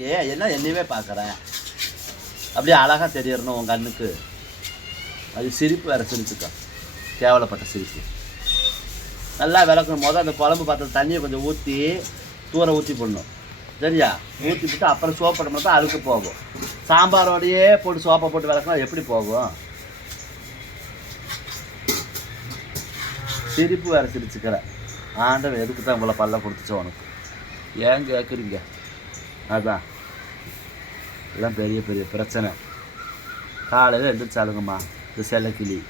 ஏ என்ன என்னையவே பார்க்குறேன் அப்படியே அழகாக தெரியறணும் உன் கண்ணுக்கு. அது சிரிப்பு வேறு சிரிச்சுக்கோ கேவலப்பட்ட சிரிப்பு. நல்லா விளக்கணும். முதல் அந்த குழம்பு பாத்திரம் தண்ணியை கொஞ்சம் ஊற்றி தூர ஊற்றி போடணும். சரியா? ஊற்றி விட்டு அப்புறம் சோப்பை மட்டும் அழுக்கு போகும். சாம்பாரோடையே போட்டு சோப்பை போட்டு விளக்கணும் எப்படி போகும்? சிரிப்பு வேறு சிரிச்சுக்கிற. ஆண்டவன் எதுக்கு தான் இவ்வளோ பல்ல கொடுத்துச்சோ உனக்கு? ஏன் கேட்குறீங்க அதான். இதெல்லாம் பெரிய பெரிய பிரச்சனை. காலையில் எழுந்திரிச்சாலுங்கம்மா இந்த செல்லக்கிளி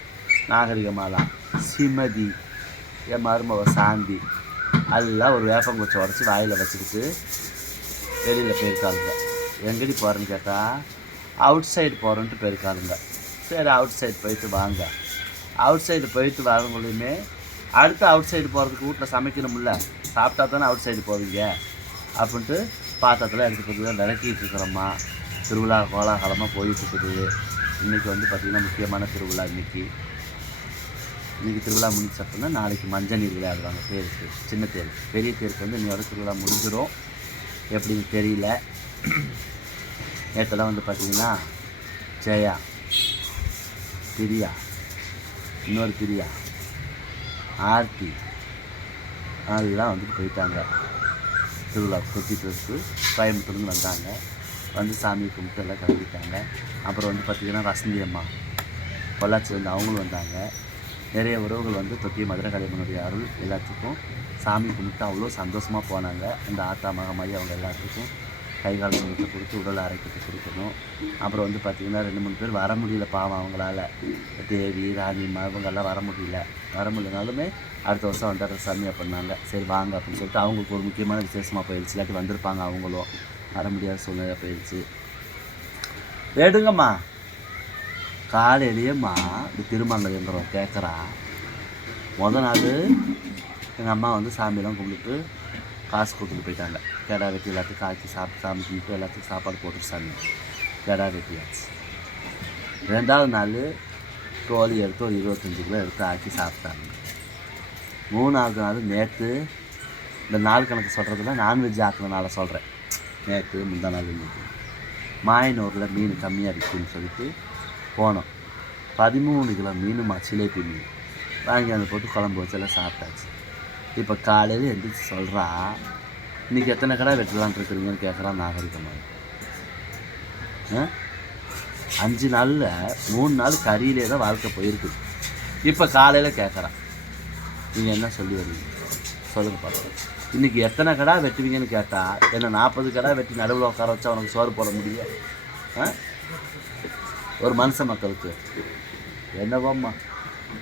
நாகரிகமாலாம் சிமதி என் மருமக சாந்தி எல்லாம் ஒரு வேப்பங்குச்சி உடச்சி வாயில் வச்சுக்கிட்டு வெளியில் போயிருக்காளுங்க. எங்கடி போகிறேன்னு கேட்டால் அவுட் சைடு போகிறோன்ட்டு போயிருக்காளுங்க. சரி அவுட் சைடு போயிட்டு வாங்க. அவுட் சைடு போயிட்டு வரவங்களையுமே அடுத்து அவுட் சைடு போகிறதுக்கு வீட்டில் சமைக்கணும்ல. சாப்பிட்டா தானே அவுட் சைடு போவீங்க? அப்படின்ட்டு பாத்திரத்தில் எடுத்து போய் விளக்கிட்டு இருக்கிறோம்மா திருவிழா கோலாகலமாக போயிட்டு இருக்குது இன்றைக்கி வந்து பார்த்திங்கன்னா முக்கியமான திருவிழா இன்னைக்கு. இன்றைக்கி திருவிழா முடிச்ச நாளைக்கு மஞ்சள் நீர் விளையாடுவாங்க தேருக்கு சின்ன தேர் பெரிய தேருக்கு வந்து இன்னையோட திருவிழா முடிஞ்சிடும் எப்படின்னு தெரியல. நேற்றுலாம் வந்து பார்த்திங்கன்னா ஜெயா பிரியா இன்னொரு பிரியா ஆர்த்தி அதெல்லாம் வந்துட்டு போயிட்டாங்க. திருவிழா சுற்றிட்டு இருக்கு கோயம்புத்தூர்லேருந்து வந்தாங்க. வந்து சாமி கும்பிட்டு எல்லாம் கிளம்பிட்டாங்க. அப்புறம் வந்து பார்த்திங்கன்னா வசந்தி அம்மா பொள்ளாச்சிலேருந்து அவங்களும் வந்தாங்க. நிறைய உறவுகள் வந்து தொட்டி மதுரை கலைமனுடைய அருள் எல்லாத்துக்கும் சாமி கும்பிட்டு அவ்வளோ சந்தோஷமாக போனாங்க. அந்த ஆத்தா மகமாயி அவங்க எல்லாத்துக்கும். கை கால் சுகத்தை கொடுத்து உடல் ஆரோக்கியத்தை கொடுக்கணும். அப்புறம் வந்து பார்த்திங்கன்னா ரெண்டு மூணு பேர் வர முடியல பாவம் அவங்களால. தேவி ராணிமா இவங்கெல்லாம் வர முடியல. வர முடியலனாலுமே அடுத்த வருஷம் வந்துடுற சாமியாக பண்ணாங்க. சரி வாங்க அப்படின்னு சொல்லிட்டு அவங்களுக்கு ஒரு முக்கியமான விசேஷமாக போயிடுச்சு இல்லாட்டி வந்திருப்பாங்க அவங்களும். வர முடியாத சூழ்நிலை போயிடுச்சு வேடுங்கம்மா காலையிலேயேம்மா இது திருமங்கலங்கிறவன் கேட்குறா முத நாள் எங்கள் அம்மா வந்து சாமியெல்லாம் கும்பிட்டு காசு கொடுத்துட்டு போயிட்டாங்க. கிடா வெட்டி எல்லாத்தையும் காய்ச்சி சாப்பிட்டு சாமி கும்பிட்டு எல்லாத்துக்கும் சாப்பாடு போட்டுட்டு சாமி கிடா வெட்டியாச்சு ரெண்டாவது நாள் கோழி எடுத்து ஒரு இருபத்தஞ்சி கிலோ எடுத்து ஆக்கி சாப்பிட்டாங்க மூணாவது நாள் நேற்று இந்த நாள் கணக்கு சொல்கிறதுல நான்வெஜ் ஆக்குனனால சொல்கிறேன் நேற்று முந்தா நாள் இன்னைக்கு மாயனூரில் மீன் கம்மியாக இருக்குன்னு சொல்லிட்டு போனோம் பதிமூணு கிலோ மீனுமா சிலேபி மீன் வாங்கி அதை போட்டு குழம்பு வச்சு எல்லாம் சாப்பிட்டாச்சு இப்போ காலையில் எந்திரிச்சு சொல்கிறா இன்றைக்கி எத்தனை கடை வெட்டலான் இருக்கிறீங்கன்னு கேட்குறான் நாகரிகமாக ஆ? அஞ்சு நாளில் மூணு நாள் கறியிலே தான் வாழ்க்கை போயிருக்குது இப்போ காலையில் கேட்குறான். நீங்கள் என்ன சொல்லி வருவீங்க சொல்லுங்க பார்க்கலாம் இன்றைக்கி எத்தனை கடை வெட்டுவீங்கன்னு கேட்டால் என்ன நாற்பது கடை வெட்டி நடுவில் உட்கார வச்சா உனக்கு சோறு போட முடியும்? ஆ? ஒரு மனுஷ மக்களுக்கு. என்னவோம்மா?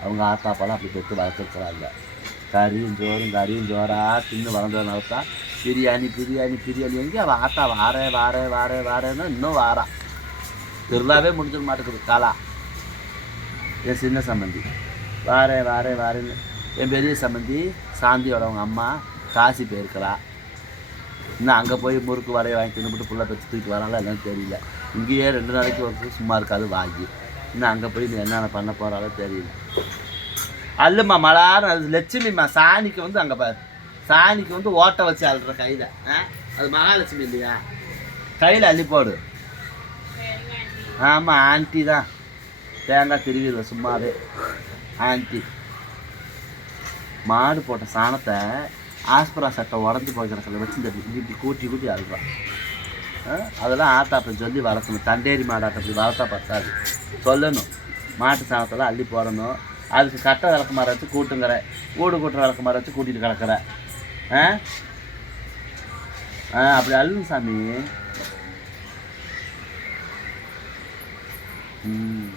அவங்க ஆத்தாப்பாலாம் அப்படி பெற்று வளர்த்துருக்குறாங்க. கறியும் சோறும் கறியும் ஜோராக தின்னு வளர்ந்ததுனால தான் பிரியாணி பிரியாணி பிரியாணி. எங்கே? அவள் ஆத்தா வாரே வாரே வாரே வாரேன்னா இன்னும் வாரா. திருவிழாவே முடிஞ்சிட மாட்டேங்குது காலா. என் சின்ன சம்பந்தி. வாரே வாரே வாரேன்னு. என் பெரிய சம்பந்தி சாந்தியோட அவங்க அம்மா காசி போயிருக்கிறா இன்னும் அங்கே போய் முறுக்கு வரைய வாங்கி தின்னுபிட்டு புள்ள பெற்று தூக்கி வராங்களா என்னன்னு தெரியல. இங்கேயே ரெண்டு நாளைக்கு ஒரு சும்மா இருக்காது வாங்கி. இன்னும் அங்கே போய் நீ என்னென்ன பண்ண போகிறாலும் தெரியல. அல்லுமா மலாரம் அது லட்சுமிம்மா சாணிக்கு வந்து அங்கே பாரு. சாணிக்கு வந்து ஓட்டை வச்சு அழுற கையில். அது மகாலட்சுமி இல்லையா? கையில் அள்ளி போடு. ஆமாம் ஆண்டி தான். தேங்காய் திருவிடுவ சும்மாவே. ஆண்டி. மாடு போட்ட சாணத்தை ஆஸ்பரா சட்டை உடஞ்சி போய் கிடக்கல வச்சு இந்த இப்படி கூட்டி கூட்டி அழுறான் அதெல்லாம் ஆத்தாப்பை சொல்லி வளர்க்கணும். தண்டேரி மாடாட்டை அப்படி வளர்த்தா பத்தாது. சொல்லணும். மாட்டு சாணத்தெல்லாம் அள்ளி போடணும். அதுக்கு கட்டை விளக்கு மரம் வச்சு கூட்டுங்கிற கூடு கூட்டுற விளக்கு மரம் வச்சு கூட்டிகிட்டு கிடக்குற ஆ? ஆ அப்படி அள்ளுங்க சாமி. ம்.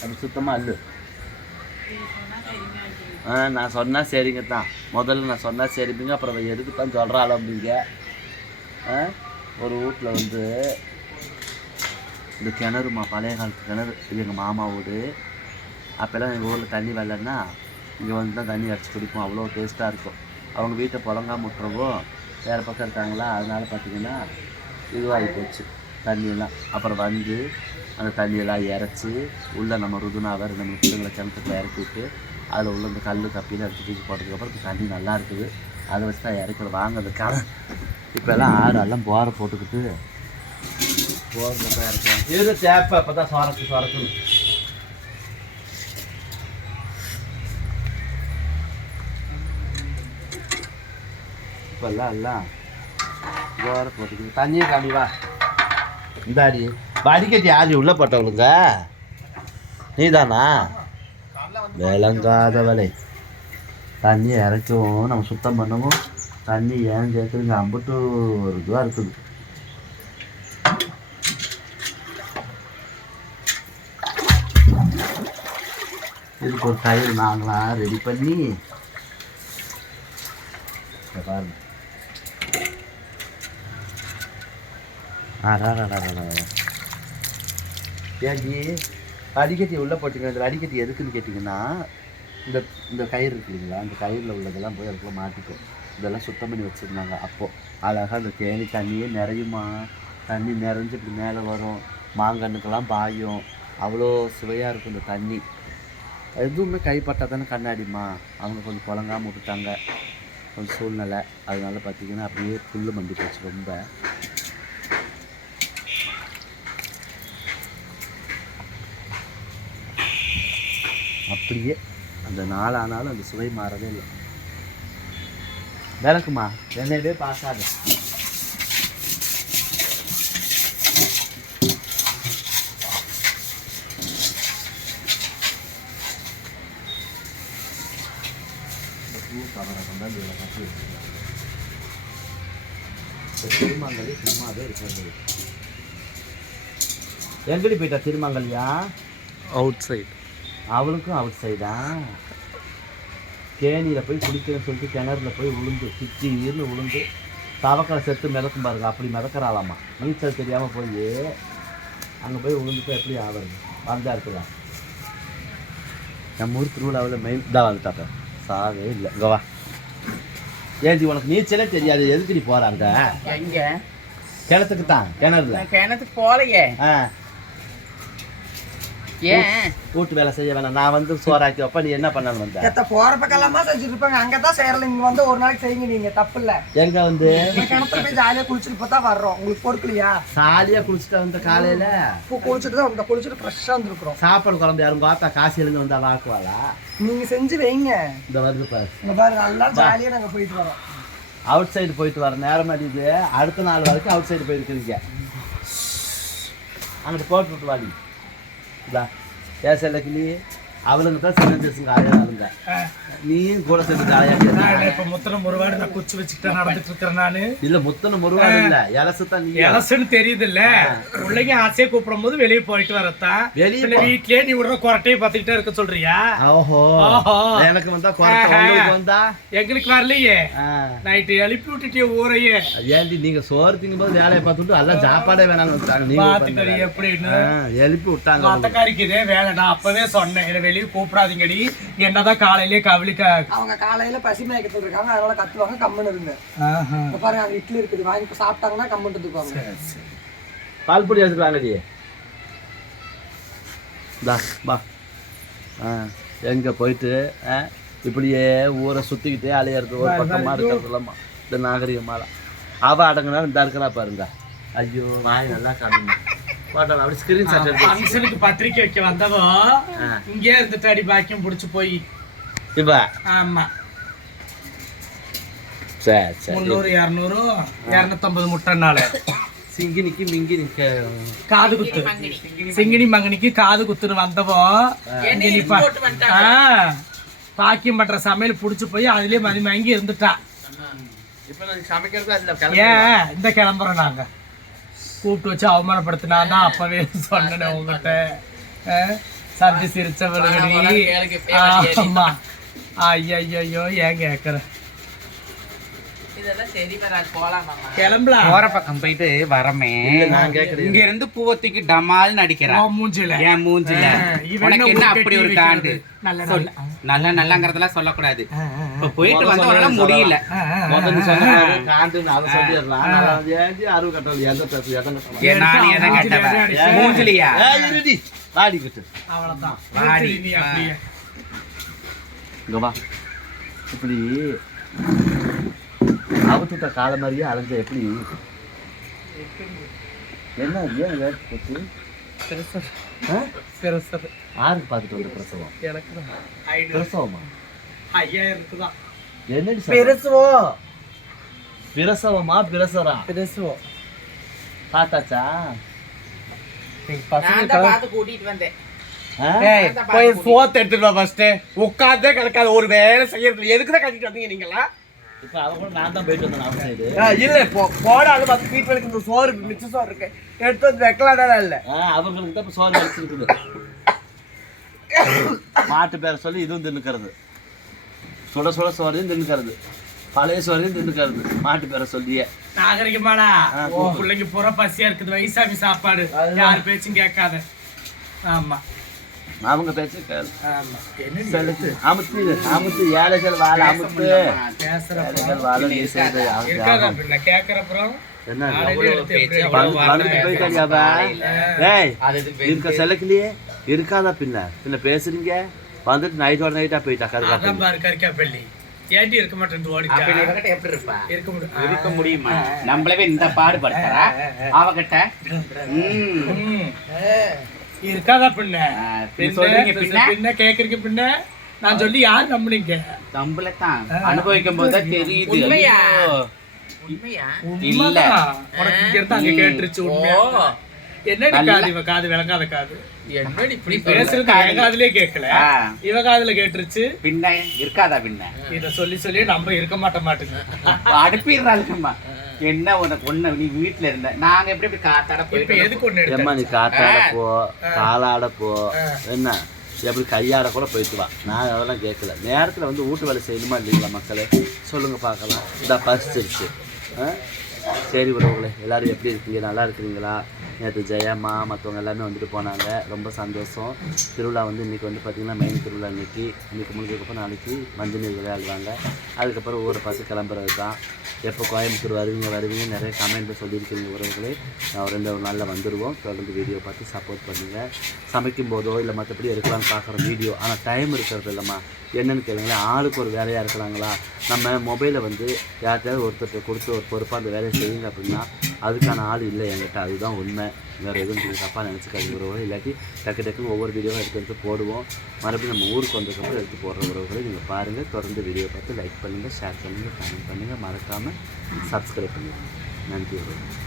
அப்படி சுத்தமாக அள்ளு. ஆ நான் சொன்னால் சரிங்க தான். முதல்ல நான் சொன்னால் சரிப்பீங்க அப்புறம் எதுக்கு தான் சொல்கிறாள் அப்படிங்க. ஆ ஒரு வீட்டில் வந்து இந்த கிணறுமா பழைய காலத்து கிணறு. இது எங்கள் மாமா வீடு. அப்போல்லாம் எங்கள் ஊரில் தண்ணி வரலன்னா இங்கே வந்து தான் தண்ணி அடிச்சு குடிப்போம். அவ்வளோ டேஸ்ட்டாக இருக்கும். அவங்க வீட்டை புலங்கா முட்டுறவோ வேறு பக்கம் இருக்காங்களா? அதனால் பார்த்தீங்கன்னா இதுவாகி போச்சு. தண்ணியெல்லாம். அப்புறம் வந்து அந்த தண்ணியெல்லாம் இறச்சி உள்ளே நம்ம ருதுனாவை நம்ம பிள்ளைங்களை கிணத்துக்குள்ள இறக்கி விட்டு அதில் உள்ள இந்த கல் கப்பியில் எடுத்து தூக்கி போட்டதுக்கப்புறம் தண்ணி நல்லா இருக்குது. அதை வச்சு தான் இறக்கல வாங்குறது கடை இப்போ எல்லாம் ஆடு எல்லாம் போரை போட்டுக்கிட்டு போர் இறக்கலாம் இது தேப்பை? அப்போ தான் சொரக்கு சொரக்குன்னு. இப்போ எல்லாம் எல்லாம் போரை தண்ணியை காமி வா. இந்த அடி வடிகட்டி ஆடி உள்ள போட்டவளுங்க. நீதானா? விளங்காதவளை. தண்ணியை இறக்கவும். நம்ம சுத்தம் பண்ணவும். தண்ணி ஏன் சேர்க்குறீங்க அம்புட்டு ஒரு இதுவாக இருக்குது. இதுக்கு ஒரு தயிர் நாங்களாம் ரெடி பண்ணி இங்க பாருங்க அடாடாடாடாடா. ஏன்டி? அடிக்கட்டி உள்ளே போட்டிங்க இதில் அடிக்கட்டி எதுக்குன்னு கேட்டிங்கன்னா இந்த இந்த கயிறு இருக்குதுங்களா இல்லைங்களா? அந்த கயிறில் உள்ளதெல்லாம் போய் அதுக்குள்ள மாட்டிக்கும். இதெல்லாம் சுத்தம் பண்ணி வச்சுருந்தாங்க அப்போது அழகாக அந்த தேனி தண்ணியே நிறையுமா? தண்ணி நிறைஞ்சிட்டு மேலே வரும். மாங்கன்னுக்கெல்லாம் பாயும். அவ்வளோ சுவையாக இருக்கும் இந்த தண்ணி. எதுவுமே கைப்பட்டால் தானே கண்ணாடிம்மா. அவங்க கொஞ்சம் புழங்காம விட்டுட்டாங்க. கொஞ்சம் சூழ்நிலை. அதனால பார்த்திங்கன்னா அப்படியே புல் மண்டி போச்சு ரொம்ப. அப்படியே அந்த நாளானாலும் அந்த சுவை மாறவே இல்லை. விளக்குமா? என்னையவே பார்க்காத இந்த கவரை கொண்டாந்து இதில் கட்டி வச்சுருக்காங்க. திருமங்கலி சும்மாவே இருக்கிறது எங்கடி போயிட்டா திருமங்கலியா? அவுட் சைட் அவளுக்கும் அவுட் சைடா கேணியில் போய் குளிக்கிறேன்னு சொல்லிட்டு கிணறுல போய் விழுந்து திடீர்னு விழுந்து தவக்கலை செத்து மிதக்கும் பாருங்க அப்படி மிதக்கிறாளாமா? நீச்சல் தெரியாமல் போய் அங்கே போய் விழுந்துட்டு எப்படி ஆகுறது வந்தா இருக்குதா? நம்ம ஊர் திருவிழாவில் மெயின் தான் வந்துட்டாப்ப சாவே இல்லை. இங்கே வா. ஏஞ்சி உனக்கு நீச்சலே தெரியாது எதுக்கு நீ போகிறாங்க எங்க? கிணத்துக்கு தான் கிணறுல. கிணத்துக்கு போலையே. ஆ. ஏன்? வீட்டு வேலை செய்ய வேணாம். நான் வந்து சோறாக்கி வைப்ப நீ என்ன பண்ணாலும் வந்த? எத்த போற பக்கம்லாமா செஞ்சுட்டு இருப்பாங்க அங்கதான் சேரல. இங்க வந்து ஒரு நாளைக்கு செய்யுங்க நீங்க. தப்பு இல்ல. எங்க வந்து? கிணத்துல போய் ஜாலியா குளிச்சுட்டு பார்த்தா வர்றோம். உங்களுக்கு பொறுக்கலையா? சாலியா குளிச்சுட்டு வந்த காலையில? இப்போ குளிச்சுட்டு தான் இந்த குளிச்சுட்டு ஃப்ரெஷ்ஷா வந்துருக்குறோம். சாப்பாடு குழம்பு யாரும் பார்த்தா காசு எழுந்து வந்தா வாக்குவாளா நீங்க செஞ்சு வைங்க. இந்த வருது பாரு. இங்க பாரு நல்லா ஜாலியா நாங்க போயிட்டு வரோம். அவுட் சைடு போயிட்டு வர நேரம் இது அடுத்த நாள் வரைக்கும் அவுட் சைடு போயிருக்கிறீங்க அங்கிட்டு போட்டு விட்டு வாடி. ला कैसे लग ली है அவளுங்க தான் சின்ன தேசுங்க ஆளுங்க நீயும் கூட சேர்ந்து ஜாலியாக இப்ப முத்தன முருவாடு நான் குச்சி வச்சுக்கிட்டு நடந்துட்டு இருக்கிறேன் நானு. இல்ல முத்தன முருவாடு இல்ல. இலசு தான் நீ எலசுன்னு தெரியுது இல்ல பிள்ளைங்க ஆசையா கூப்பிடும் போது வெளியே போயிட்டு வரத்தா. வெளிய வீட்லயே நீ விடுற கொரட்டையை பார்த்துக்கிட்டே இருக்க சொல்றியா? ஓஹோ. எனக்கு வந்தா உங்களுக்கு வந்தா? எங்களுக்கு வரலையே. நைட்டு எழுப்பி விட்டுட்டிய ஊரையே. ஏன்டி நீங்க சோறு திங்கும்போது வேலையை பார்த்துட்டு எல்லாம் சாப்பாடே வேணாம்னு வச்சாங்க நீங்க. எப்படின்னு எழுப்பி விட்டாங்க உங்களுக்கு. மத்தக்காரிக்கு இதே வேலை நான் அப்பவே சொன்னேன் வெளியே கூப்பிடாதீங்கடி. என்னதான் காலையிலேயே கவலிக்க அவங்க காலையில பசி மயக்கத்துல இருக்காங்க. அதனால கத்துவாங்க கம்முன்னு இருங்க. பாருங்க அங்க இட்லி இருக்குது. வாங்கி சாப்பிட்டாங்கன்னா கம்முன்னு இருந்துக்குவாங்க பால் பொடி எடுத்துக்கலாங்கடி பா ஆ எங்க போயிட்டு இப்படியே ஊரை சுத்திக்கிட்டே அலையிறது ஒரு பக்கமா இருக்கிறதுலாமா இந்த நாகரிகமால அவ அடங்குனா இந்த இருக்கிறா பாருங்க. ஐயோ வாய் நல்லா காணுங்க. போட்டோம் அப்படி ஸ்கிரீன் ஷாட் எடுத்து ஃபங்க்ஷனுக்கு பத்திரிக்கை வைக்க வந்தவோ. இங்கே இருந்துட்டு அடி பாக்கியம் புடிச்சு போய். இப்ப? ஆமா. சரி சரி. முந்நூறு இரநூறு இரநூத்தம்பது முட்டைனால சிங்கினிக்கு மிங்கினிக்கு காது குத்து. சிங்கினி மங்கனிக்கு காது குத்துன்னு வந்தவோ பாக்கியம் பண்ற சமையல் புடிச்சு போய் அதுலயே மதி வாங்கி இருந்துட்டா. இப்போ நான் சமைக்கிறது அதில் ஏன்? இந்த கிளம்புறோம் நாங்க. கூப்பிட்டு வச்சு அவமானப்படுத்தினா தான் அப்பவே சொன்னேன் உங்ககிட்ட. சந்தி சிரிச்சவளுகடி ஆமா. ஐயோ ஏன் மாமா கிளம்பலாம். போற பக்கம் போயிட்டு வரமே. நான் கேட்குறேன் இங்க இருந்து பூவத்துக்கு டமால் நடிக்கிறான் உன் மூஞ்சில. என் மூஞ்சில. உனக்கு என்ன அப்படி ஒரு காண்டு. நல்ல நல்லங்கிறதெல்லாம் சொல்லக்கூடாது. இப்ப போயிட்டு வந்து உன்னால முடியல. இப்படி அவுத்து விட்ட. காலை மாதிரியே அலைஞ்ச எப்படி? என்ன ஏன் வேறு போச்சு? பெருசர் ஆ? பெருசர் யாருக்கு பார்த்துட்டு வந்த பிரசவம்? எனக்கு பிரசவமா? ஐயாயிரத்து தான் என்னடி சொல்ற? பெருசுவோ? பிரசவமா பிரசவரா? பெருசுவோ. பார்த்தாச்சா? நீங்க நான் பசங்க தான் பார்த்து கூட்டிட்டு வந்தேன். ஆ? ஏய் போய் சோத்து எடுத்துட்டு வா உட்காந்தே கிடக்காது. ஒரு வேலை செய்யறது எதுக்கு தான் கட்டிட்டு வந்தீங்க நீங்களா இப்ப அவ கூட நான் தான் போயிட்டு வந்தேன் அவன் சைடு ஆ, இல்ல போ போடாலும் பத்து வீட்டு வரைக்கும் இந்த சோறு மிச்ச சோறு இருக்கு. எடுத்து வந்து வைக்கலாடா இல்ல. அவங்களுக்கு தான் இப்ப சோறு வச்சிருக்குது மாட்டு பேரை சொல்லி இதுவும் தின்னுக்கிறது. சுட சுட சோறையும் தின்னுக்கிறது. பழைய சோறையும் தின்னுக்கிறது. மாட்டு பேரை சொல்லியே. நாகரிகமாடா. உன் பிள்ளைங்க பூரா பசியா இருக்குது. வயசாமி சாப்பாடு. யார் பேச்சும் கேட்காத. ஆமா. அவங்க பேச்சு செலுத்து. அமுத்து அமுத்து. ஏழைகள் வாழ அமுத்து. ஏழைகள் வாழ நீ செய்த இது இருக்க செலக்கிலேயே. இருக்காதா பின்ன? பின்ன பேசுறீங்க? வந்துட்டு நைட்டோட நைட்டா போயிட்டா கருக்கா அதான் பாரு கறிக்கா பள்ளி. ஏட்டி இருக்க மாட்டேன் எப்படி இருப்பா? இருக்க முடியும் இருக்க முடியுமா? நம்மளவே இந்த பாடுபடுத்துறா? அவகிட்ட? ம். ம். இருக்காதா பின்ன? பின்ன கேக்குறீங்க பின்ன? நான் சொல்லி யார் நம்புனீங்க? நம்மளத்தான் அனுபவிக்கும் போது தான் தெரியுது. உண்மையா? உண்மையா? உண்மைதான். உனக்கு இங்க இருந்து அங்க ம். கேட்டுருச்சு உண்மையா? ஓ. என்னடி காது? இவ காது விளங்காத காது. என்னடி இப்படி பேசுறது என் காதுலயே கேட்கல. இவ காதுல கேட்டுருச்சு. பின்ன இருக்காதா பின்ன? இத சொல்லி சொல்லி நம்ம இருக்க மாட்ட மாட்டேங்க. அனுப்பிடுறாளுங்கம்மா என்ன உனக்கு ஒண்ணு நீ வீட்டுல இருந்த? நாங்க எப்படி இப்படி காத்தாட இப்ப போயிட்டு எதுக்கு ஒண்ணு ஏம்மா எடுத்த நீ காத்தாட போ காலாட போ. என்ன? எப்படி கையாட கூட போயிட்டு வா. நான் அதெல்லாம் கேட்கல நேரத்தில் வந்து வீட்டு வேலை செய்யணுமா இல்லைங்களா மக்களே? சொல்லுங்க பார்க்கலாம். இதா பசிச்சிருச்சு ஆ? சரி உறவுகளே எல்லாரும் எப்படி இருக்கீங்க? நல்லா இருக்கிறீங்களா? நேற்று ஜெயம்மா மற்றவங்க எல்லாமே வந்துட்டு போனாங்க. ரொம்ப சந்தோஷம். திருவிழா வந்து இன்றைக்கி வந்து பார்த்திங்கன்னா மெயின் திருவிழா இன்றைக்கி இன்றைக்கி முடிஞ்சதுக்கப்புறம் நாளைக்கு மஞ்சள் நீர் விளையாடுவாங்க. அதுக்கப்புறம் ஊரை பார்த்து கிளம்புறது தான் எப்போ கோயம்புத்தூர் வருவீங்க வருவீங்க நிறைய கமெண்ட்டு சொல்லியிருக்கிறீங்க உறவுகளே. நான் ரெண்டு ஒரு நாளில் வந்துடுவோம் தொடர்ந்து வீடியோ பார்த்து சப்போர்ட் பண்ணுங்கள் சமைக்கும் போதோ இல்லை மற்றபடி எடுக்கலாம்னு பார்க்குற வீடியோ ஆனால் டைம் இருக்கிறது இல்லைம்மா. என்னென்னு கேளுங்களேன் ஆளுக்கு ஒரு வேலையாக இருக்கிறாங்களா? நம்ம மொபைலை வந்து யார்கிட்டயாவது ஒருத்தர்கிட்ட கொடுத்து ஒரு பொறுப்பாக அந்த வேலையை செய்யுங்க அப்படின்னா அதுக்கான ஆள் இல்லை என்கிட்ட. அதுதான் உண்மை. வேறு எதுவும் நீங்கள் தப்பாக நினச்சிக்காது உறவுகள் இல்லாட்டி டக்கு டக்குன்னு ஒவ்வொரு வீடியோவாக எடுத்து எடுத்து போடுவோம். மறுபடியும் நம்ம ஊருக்கு வந்ததுக்கப்புறம் எடுத்து போடுற உறவுகளை நீங்கள் பாருங்கள் தொடர்ந்து வீடியோ பார்த்து லைக் பண்ணுங்கள் ஷேர் பண்ணுங்கள் கமெண்ட் பண்ணுங்கள் மறக்காமல் சப்ஸ்கிரைப் பண்ணுங்கள் நன்றி உறவுகள்